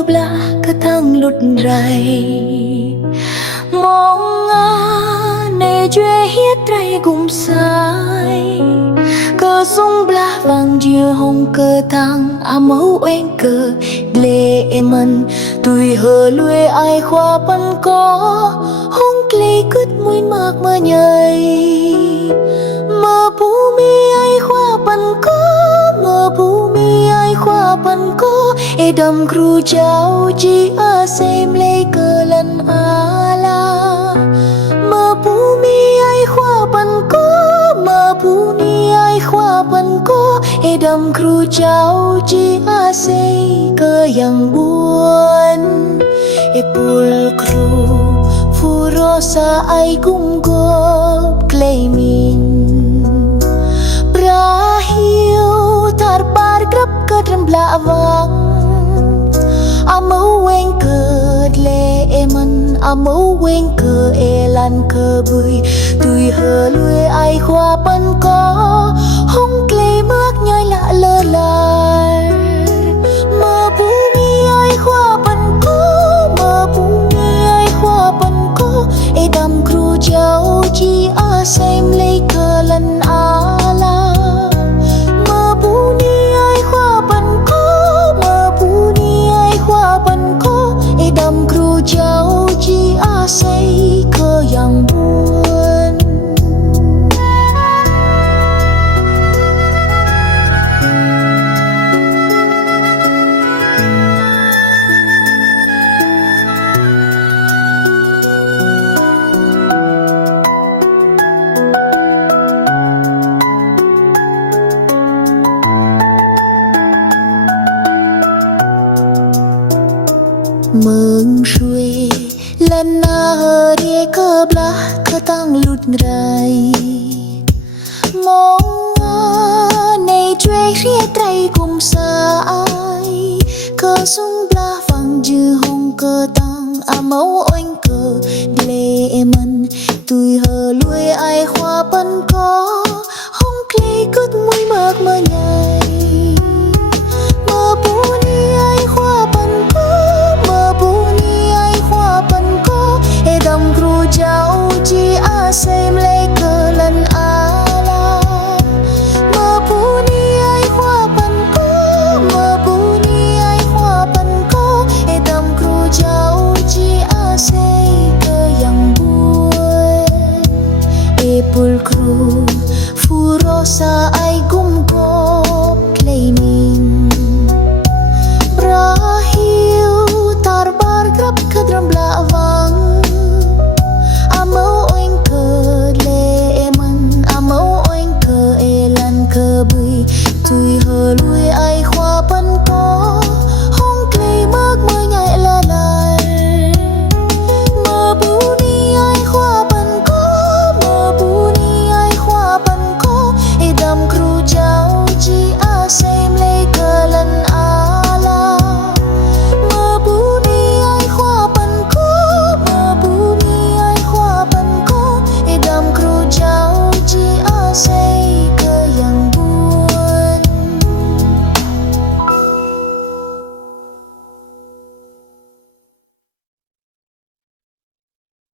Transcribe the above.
cơ bla cơ thăng lụt rầy mong này chơi hiết trai cùng sai cơ sung bla vàng dừa hồng cơ thăng mẫu em cơ lệ mình tùy hờ lùi ai khoa bắn có hông klei cứt mũi mạc mơ nhầy mơ bù mi ai khoa bắn có mơ bù mi ai khoa bắn có e đầm cru chào chi xem lấy cơ lần la mơ bù mi ai khoa bắn có mơ bù mi ai khoa bắn có e đầm cru chào chi xem cơ yang buồn e pul cru furosa ai cũng gop claimin berakhir terpar grab ke trembla vang amau weng ke le eman amau weng ke elan ke bui tui hơ lui ai khoa pan có hong klei mak nhai lạ lơ lar mơ bu mi ai khoa pan có mơ bu mi ai khoa pan có e dam kru jau chi xem lấy cơ lần ala mơ bu ni ai khoa pan có mơ bu ni ai khoa pan có e dam kru jau chi say cơ yang buồn mừng xuôi lần nào đi cơ bla cơ tăng lụt rầy mong này chơi riết trai cùng sai cơ sung bla vàng dư hồng cơ tăng mẫu oanh cơ lệ mình tùy hờ lui ai khoa bắn có hong klei cứt mũi mạc mơ nhầy